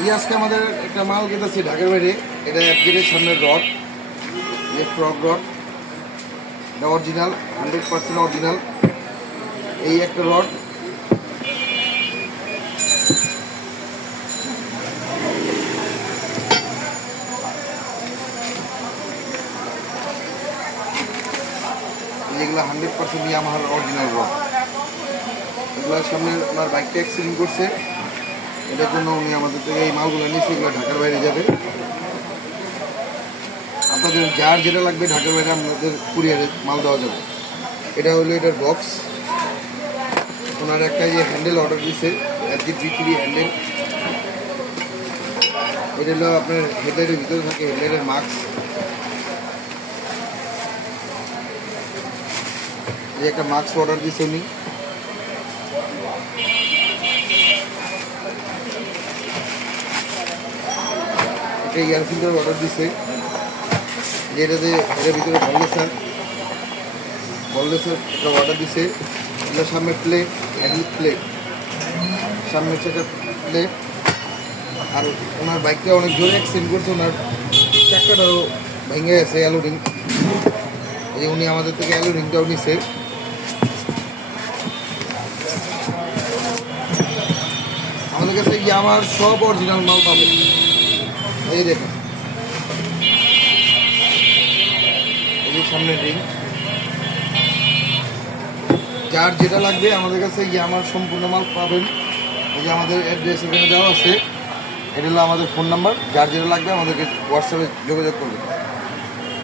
এই আজকে আমাদের একটা মাল গেতেছি ঢাকার বাইরে। এটা এক গেটের সামনের রড, যে ফ্রগ রড, এটা অরিজিনাল, 100% অরিজিনাল। এই একটা রড, যেগুলো 100% ইয়ামাহার অরিজিনাল রড। এগুলোর সামনে ওনার বাইকটা অ্যাক্সিডেন্ট করছে, এটার জন্য উনি আমাদের থেকে এই মালগুলো নিয়েছে। এগুলো ঢাকার বাইরে যাবে। আপনাদের যার যেটা লাগবে ঢাকার বাইরে আপনাদের কুরিয়ারে মাল দেওয়া যাবে। এটা হলো এটার বক্স। ওনার একটা যে হ্যান্ডেল অর্ডার দিচ্ছে, একটি পৃথিবী হ্যান্ডেল। এটা হলো আপনার হেডলাইটের ভিতরে থাকে হেডলাইটের মাস্ক। এই একটা মাস্ক অর্ডার দিচ্ছে উনি। একটা এয়ার ফিল্টার অর্ডার দিচ্ছে, যেটাতে এটার ভিতরে বললেসার একটা অর্ডার দিচ্ছে। এটার সামনে প্লেট, হ্যান্ডেল প্লেট, সামনে হচ্ছে একটা প্লেট। আর ওনার বাইকটা অনেক জোরে অ্যাক্সিডেন্ট করছে, ওনার চাকাটাও ভেঙে গেছে। অ্যালো রিং, এই উনি আমাদের থেকে অ্যালো রিংটাও নিচ্ছে। আমাদের কাছে আমার সব অরিজিনাল মাল পাবে। এই দেখুন, এই সামনের রিং, যার যেটা লাগবে আমাদের কাছে আমার সম্পূর্ণ মাল পাবেন। এই যে আমাদের অ্যাড্রেস এখানে দেওয়া আছে, এটা হলো আমাদের ফোন নাম্বার। যার যেটা লাগবে আমাদেরকে হোয়াটসঅ্যাপে যোগাযোগ করবেন।